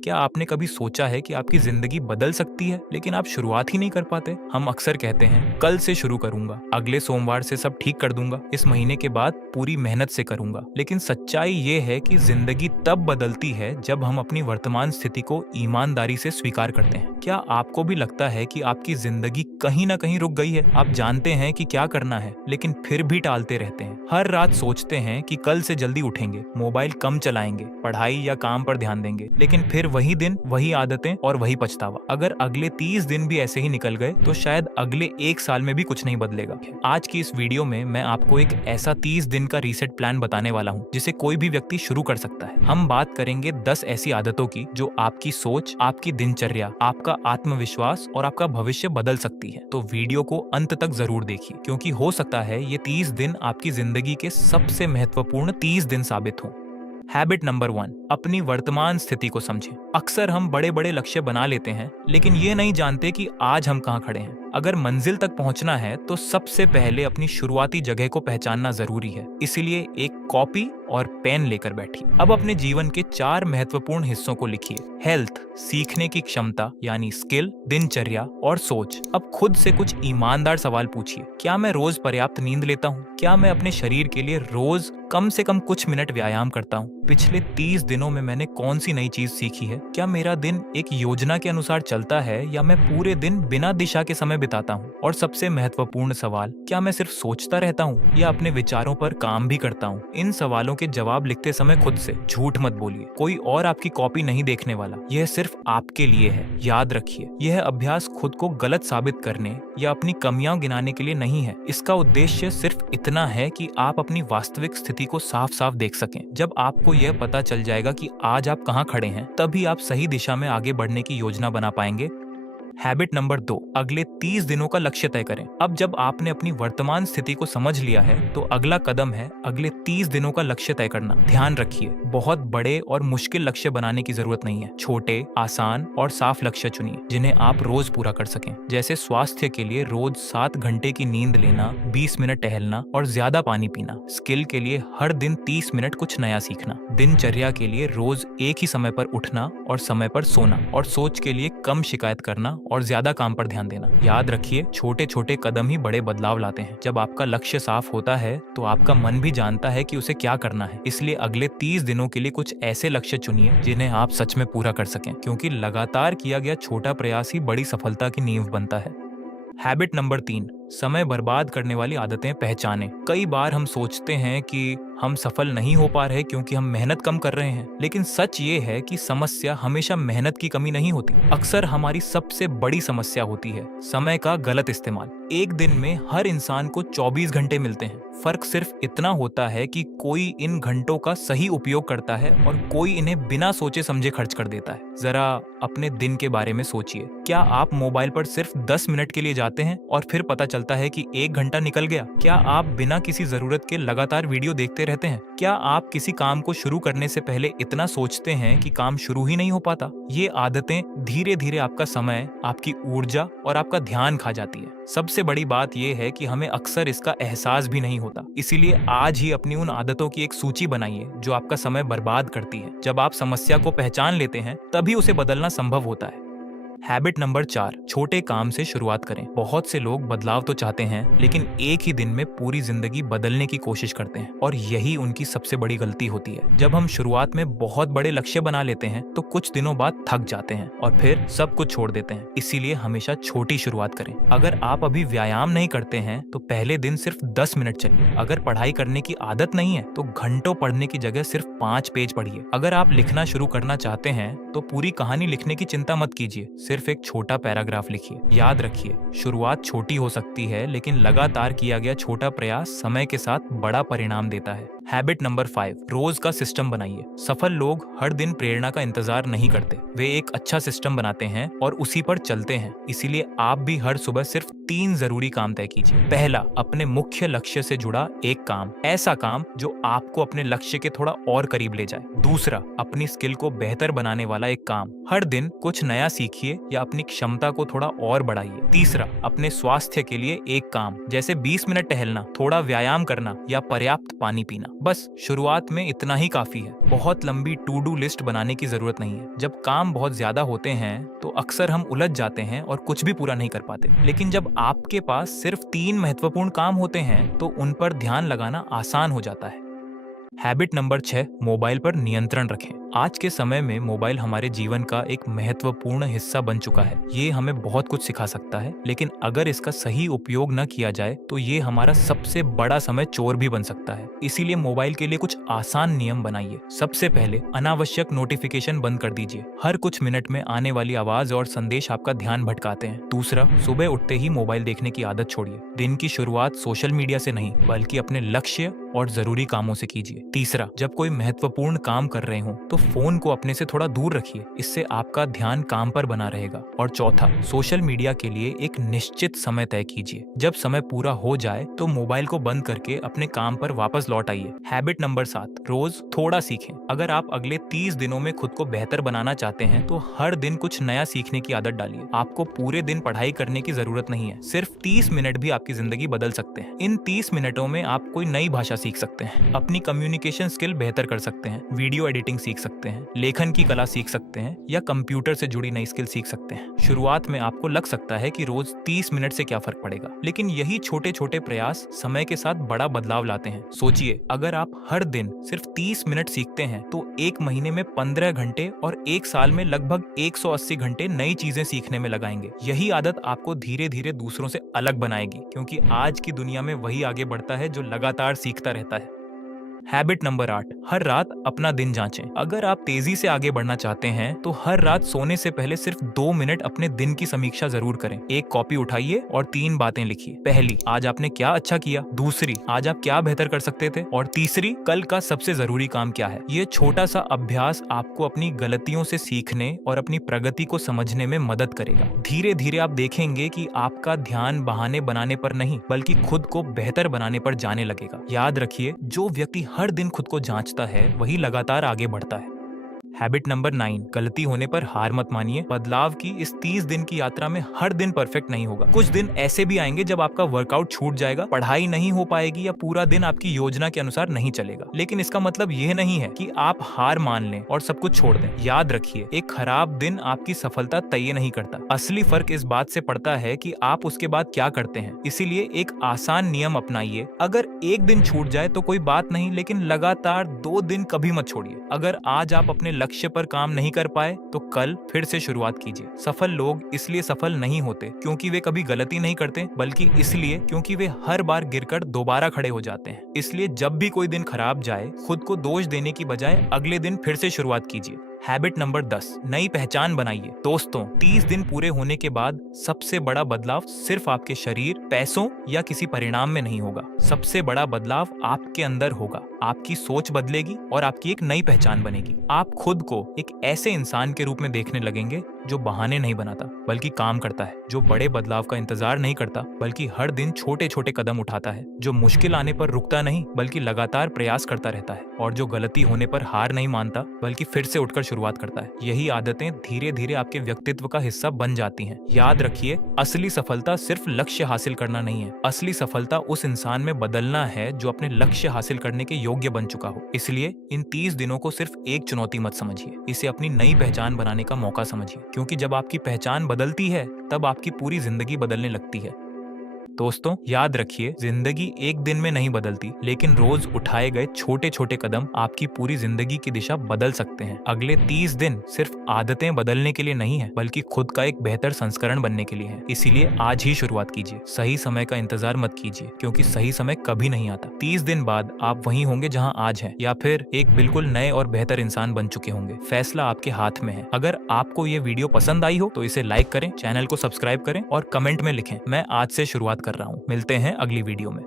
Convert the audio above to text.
क्या आपने कभी सोचा है कि आपकी जिंदगी बदल सकती है लेकिन आप शुरुआत ही नहीं कर पाते? हम अक्सर कहते हैं कल से शुरू करूंगा, अगले सोमवार से सब ठीक कर दूंगा, इस महीने के बाद पूरी मेहनत से करूंगा। लेकिन सच्चाई ये है कि जिंदगी तब बदलती है जब हम अपनी वर्तमान स्थिति को ईमानदारी से स्वीकार करते हैं। क्या आपको भी लगता है कि आपकी जिंदगी कहीं ना कहीं रुक गई है? आप जानते हैं कि क्या करना है लेकिन फिर भी टालते रहते हैं। हर रात सोचते हैं कि कल से जल्दी उठेंगे, मोबाइल कम चलाएंगे, पढ़ाई या काम पर ध्यान देंगे, लेकिन फिर वही दिन, वही आदतें और वही पछतावा। अगर अगले 30 दिन भी ऐसे ही निकल गए तो शायद अगले 1 साल में भी कुछ नहीं बदलेगा। आज की इस वीडियो में मैं आपको एक ऐसा 30 दिन का रीसेट प्लान बताने वाला हूँ जिसे कोई भी व्यक्ति शुरू कर सकता है। हम बात करेंगे 10 ऐसी आदतों की जो आपकी सोच, आपकी दिनचर्या, आपका आत्मविश्वास और आपका भविष्य बदल सकती है। तो वीडियो को अंत तक जरूर देखिए, क्योंकि हो सकता है ये 30 दिन आपकी जिंदगी के सबसे महत्वपूर्ण 30 दिन साबित हों। हैबिट नंबर 1, अपनी वर्तमान स्थिति को समझें। अक्सर हम बड़े बड़े लक्ष्य बना लेते हैं लेकिन ये नहीं जानते कि आज हम कहाँ खड़े हैं। अगर मंजिल तक पहुंचना है तो सबसे पहले अपनी शुरुआती जगह को पहचानना जरूरी है। इसीलिए एक कॉपी और पेन लेकर बैठिए। अब अपने जीवन के 4 महत्वपूर्ण हिस्सों को लिखिए। हेल्थ, सीखने की क्षमता यानी स्किल, दिनचर्या और सोच। अब खुद से कुछ ईमानदार सवाल पूछिए। क्या मैं रोज पर्याप्त नींद लेता हूँ? क्या मैं अपने शरीर के लिए रोज कम से कम कुछ मिनट व्यायाम करता हूँ? पिछले 30 दिनों में मैंने कौन सी नई चीज सीखी है? क्या मेरा दिन एक योजना के अनुसार चलता है या मैं पूरे दिन बिना दिशा के समय बिताता हूँ? और सबसे महत्वपूर्ण सवाल, क्या मैं सिर्फ सोचता रहता हूँ या अपने विचारों पर काम भी करता हूँ? इन सवालों के जवाब लिखते समय खुद से झूठ मत बोलिए। कोई और आपकी कॉपी नहीं देखने वाला, यह सिर्फ आपके लिए है। याद रखिए, यह अभ्यास खुद को गलत साबित करने या अपनी कमियां गिनाने के लिए नहीं है। इसका उद्देश्य सिर्फ इतना है कि आप अपनी वास्तविक स्थिति को साफ साफ देख सकें। जब आपको यह पता चल जाएगा कि आज आप कहां खड़े हैं, तभी आप सही दिशा में आगे बढ़ने की योजना बना पाएंगे। हैबिट नंबर 2, अगले 30 दिनों का लक्ष्य तय करें। अब जब आपने अपनी वर्तमान स्थिति को समझ लिया है तो अगला कदम है अगले 30 दिनों का लक्ष्य तय करना। ध्यान रखिए, बहुत बड़े और मुश्किल लक्ष्य बनाने की जरूरत नहीं है। छोटे, आसान और साफ लक्ष्य चुनिए जिन्हें आप रोज पूरा कर सकें। जैसे स्वास्थ्य के लिए रोज 7 घंटे की नींद लेना, 20 मिनट टहलना और ज्यादा पानी पीना। स्किल के लिए हर दिन 30 मिनट कुछ नया सीखना। दिनचर्या के लिए रोज एक ही समय पर उठना और समय पर सोना। और सोच के लिए कम शिकायत करना और ज्यादा काम पर ध्यान देना। याद रखिए, छोटे छोटे कदम ही बड़े बदलाव लाते हैं। जब आपका लक्ष्य साफ होता है तो आपका मन भी जानता है कि उसे क्या करना है। इसलिए अगले 30 दिनों के लिए कुछ ऐसे लक्ष्य चुनिए जिन्हें आप सच में पूरा कर सकें, क्योंकि लगातार किया गया छोटा प्रयास ही बड़ी सफलता की नींव बनता है। हैबिट नंबर 3, समय बर्बाद करने वाली आदतें पहचानें। कई बार हम सोचते हैं कि हम सफल नहीं हो पा रहे क्योंकि हम मेहनत कम कर रहे हैं, लेकिन सच ये है कि समस्या हमेशा मेहनत की कमी नहीं होती। अक्सर हमारी सबसे बड़ी समस्या होती है समय का गलत इस्तेमाल। एक दिन में हर इंसान को 24 घंटे मिलते हैं। फर्क सिर्फ इतना होता है कि कोई इन घंटों का सही उपयोग करता है और कोई इन्हें बिना सोचे समझे खर्च कर देता है। जरा अपने दिन के बारे में सोचिए। क्या आप मोबाइल पर सिर्फ 10 मिनट के लिए जाते हैं और फिर पता चलता है कि 1 घंटा निकल गया? क्या आप बिना किसी जरूरत के लगातार वीडियो देखते रहते हैं? क्या आप किसी काम को शुरू करने से पहले इतना सोचते हैं कि काम शुरू ही नहीं हो पाता? ये आदतें धीरे धीरे आपका समय, आपकी ऊर्जा और आपका ध्यान खा जाती है। सबसे बड़ी बात यह है कि हमें अक्सर इसका एहसास भी नहीं होता। इसीलिए आज ही अपनी उन आदतों की एक सूची बनाइए जो आपका समय बर्बाद करती है। जब आप समस्या को पहचान लेते हैं तभी उसे बदलना संभव होता है। हैबिट नंबर 4, छोटे काम से शुरुआत करें। बहुत से लोग बदलाव तो चाहते हैं लेकिन एक ही दिन में पूरी जिंदगी बदलने की कोशिश करते हैं, और यही उनकी सबसे बड़ी गलती होती है। जब हम शुरुआत में बहुत बड़े लक्ष्य बना लेते हैं तो कुछ दिनों बाद थक जाते हैं और फिर सब कुछ छोड़ देते हैं। इसीलिए हमेशा छोटी शुरुआत करें। अगर आप अभी व्यायाम नहीं करते हैं तो पहले दिन सिर्फ 10 मिनट चलिए। अगर पढ़ाई करने की आदत नहीं है तो घंटों पढ़ने की जगह सिर्फ 5 पेज पढ़िए। अगर आप लिखना शुरू करना चाहते हैं तो पूरी कहानी लिखने की चिंता मत कीजिए, सिर्फ एक छोटा पैराग्राफ लिखिए। याद रखिए, शुरुआत छोटी हो सकती है लेकिन लगातार किया गया छोटा प्रयास समय के साथ बड़ा परिणाम देता है। हैबिट नंबर 5, रोज का सिस्टम बनाइए। सफल लोग हर दिन प्रेरणा का इंतजार नहीं करते, वे एक अच्छा सिस्टम बनाते हैं और उसी पर चलते हैं। इसीलिए आप भी हर सुबह सिर्फ 3 जरूरी काम तय कीजिए। पहला, अपने मुख्य लक्ष्य से जुड़ा एक काम, ऐसा काम जो आपको अपने लक्ष्य के थोड़ा और करीब ले जाए। दूसरा, अपनी स्किल को बेहतर बनाने वाला एक काम, हर दिन कुछ नया सीखिए या अपनी क्षमता को थोड़ा और बढ़ाइए। तीसरा, अपने स्वास्थ्य के लिए एक काम, जैसे 20 मिनट टहलना, थोड़ा व्यायाम करना या पर्याप्त पानी पीना। बस शुरुआत में इतना ही काफी है। बहुत लंबी टू डू लिस्ट बनाने की जरूरत नहीं है। जब काम बहुत ज्यादा होते हैं तो अक्सर हम उलझ जाते हैं और कुछ भी पूरा नहीं कर पाते। लेकिन जब आपके पास सिर्फ 3 महत्वपूर्ण काम होते हैं तो उन पर ध्यान लगाना आसान हो जाता है। हैबिट नंबर 6, मोबाइल पर नियंत्रण रखें। आज के समय में मोबाइल हमारे जीवन का एक महत्वपूर्ण हिस्सा बन चुका है। ये हमें बहुत कुछ सिखा सकता है, लेकिन अगर इसका सही उपयोग न किया जाए तो ये हमारा सबसे बड़ा समय चोर भी बन सकता है। इसीलिए मोबाइल के लिए कुछ आसान नियम बनाइए। सबसे पहले अनावश्यक नोटिफिकेशन बंद कर दीजिए। हर कुछ मिनट में आने वाली आवाज और संदेश आपका ध्यान भटकाते हैं। दूसरा, सुबह उठते ही मोबाइल देखने की आदत छोड़िए। दिन की शुरुआत सोशल मीडिया से नहीं बल्कि अपने लक्ष्य और जरूरी कामों से कीजिए। तीसरा, जब कोई महत्वपूर्ण काम कर रहे हो तो फोन को अपने से थोड़ा दूर रखिए। इससे आपका ध्यान काम पर बना रहेगा। और चौथा, सोशल मीडिया के लिए एक निश्चित समय तय कीजिए। जब समय पूरा हो जाए तो मोबाइल को बंद करके अपने काम पर वापस लौट आइए। हैबिट नंबर 7, रोज थोड़ा सीखें। अगर आप अगले 30 दिनों में खुद को बेहतर बनाना चाहते हैं तो हर दिन कुछ नया सीखने की आदत डालिए। आपको पूरे दिन पढ़ाई करने की जरूरत नहीं है। सिर्फ 30 मिनट भी आपकी जिंदगी बदल सकते हैं। इन 30 मिनटों में आप कोई नई भाषा सीख सकते हैं, अपनी कम्युनिकेशन स्किल बेहतर कर सकते हैं, वीडियो एडिटिंग सीख सकते हैं, लेखन की कला सीख सकते हैं या कंप्यूटर से जुड़ी नई स्किल सीख सकते हैं। शुरुआत में आपको लग सकता है कि रोज 30 मिनट से क्या फर्क पड़ेगा, लेकिन यही छोटे छोटे प्रयास समय के साथ बड़ा बदलाव लाते हैं। सोचिए, अगर आप हर दिन सिर्फ 30 मिनट सीखते हैं तो एक महीने में 15 घंटे और एक साल में लगभग 180 घंटे नई चीजें सीखने में लगाएंगे। यही आदत आपको धीरे धीरे दूसरों से अलग बनाएगी, क्योंकि आज की दुनिया में वही आगे बढ़ता है जो लगातार सीखता रहता है। हैबिट नंबर 8, हर रात अपना दिन जांचें। अगर आप तेजी से आगे बढ़ना चाहते हैं तो हर रात सोने से पहले सिर्फ 2 मिनट अपने दिन की समीक्षा जरूर करें। एक कॉपी उठाइए और 3 बातें लिखिए। पहली, आज आपने क्या अच्छा किया। दूसरी, आज आप क्या बेहतर कर सकते थे। और तीसरी, कल का सबसे जरूरी काम क्या है। ये छोटा सा अभ्यास आपको अपनी गलतियों से सीखने और अपनी प्रगति को समझने में मदद करेगा। धीरे धीरे आप देखेंगे कि आपका ध्यान बहाने बनाने पर नहीं बल्कि खुद को बेहतर बनाने पर जाने लगेगा। याद रखिए, जो व्यक्ति हर दिन खुद को जांचता है वही लगातार आगे बढ़ता है। हैबिट नंबर 9, गलती होने पर हार मत मानिए। बदलाव की इस 30 दिन की यात्रा में हर दिन परफेक्ट नहीं होगा। कुछ दिन ऐसे भी आएंगे जब आपका वर्कआउट छूट जाएगा, पढ़ाई नहीं हो पाएगी या पूरा दिन आपकी योजना के अनुसार नहीं चलेगा। लेकिन इसका मतलब यह नहीं है कि आप हार मान लें और सब कुछ छोड़ दें। याद रखिए, एक खराब दिन आपकी सफलता तय नहीं करता। असली फर्क इस बात से पड़ता है कि आप उसके बाद क्या करते हैं। इसीलिए एक आसान नियम अपनाइए। अगर एक दिन छूट जाए तो कोई बात नहीं, लेकिन लगातार 2 दिन कभी मत छोड़िए। अगर आज आप अपने लक्ष्य पर काम नहीं कर पाए तो कल फिर से शुरुआत कीजिए। सफल लोग इसलिए सफल नहीं होते क्योंकि वे कभी गलती नहीं करते, बल्कि इसलिए क्योंकि वे हर बार गिरकर दोबारा खड़े हो जाते हैं। इसलिए जब भी कोई दिन खराब जाए, खुद को दोष देने की बजाय अगले दिन फिर से शुरुआत कीजिए। हैबिट नंबर 10, नई पहचान बनाइए। दोस्तों, 30 दिन पूरे होने के बाद सबसे बड़ा बदलाव सिर्फ आपके शरीर, पैसों या किसी परिणाम में नहीं होगा। सबसे बड़ा बदलाव आपके अंदर होगा। आपकी सोच बदलेगी और आपकी एक नई पहचान बनेगी। आप खुद को एक ऐसे इंसान के रूप में देखने लगेंगे जो बहाने नहीं बनाता बल्कि काम करता है, जो बड़े बदलाव का इंतजार नहीं करता बल्कि हर दिन छोटे छोटे कदम उठाता है, जो मुश्किल आने पर रुकता नहीं बल्कि लगातार प्रयास करता रहता है, और जो गलती होने पर हार नहीं मानता बल्कि फिर से उठकर शुरुआत करता है। यही आदतें धीरे धीरे आपके व्यक्तित्व का हिस्सा बन जाती हैं। याद रखिए, असली सफलता सिर्फ लक्ष्य हासिल करना नहीं है। असली सफलता उस इंसान में बदलना है जो अपने लक्ष्य हासिल करने के योग्य बन चुका हो। इसलिए इन 30 दिनों को सिर्फ एक चुनौती मत समझिए, इसे अपनी नई पहचान बनाने का मौका समझिए, क्योंकि जब आपकी पहचान बदलती है तब आपकी पूरी जिंदगी बदलने लगती है। दोस्तों, याद रखिए, जिंदगी एक दिन में नहीं बदलती, लेकिन रोज उठाए गए छोटे छोटे कदम आपकी पूरी जिंदगी की दिशा बदल सकते हैं। अगले 30 दिन सिर्फ आदतें बदलने के लिए नहीं है बल्कि खुद का एक बेहतर संस्करण बनने के लिए है। इसीलिए आज ही शुरुआत कीजिए। सही समय का इंतजार मत कीजिए, क्योंकि सही समय कभी नहीं आता। 30 दिन बाद आप वहीं होंगे जहां आज हैं, या फिर एक बिल्कुल नए और बेहतर इंसान बन चुके होंगे। फैसला आपके हाथ में है। अगर आपको ये वीडियो पसंद आई हो तो इसे लाइक करें, चैनल को सब्सक्राइब करें और कमेंट में लिखें, मैं आज से शुरुआत कर रहा हूँ। मिलते हैं अगली वीडियो में।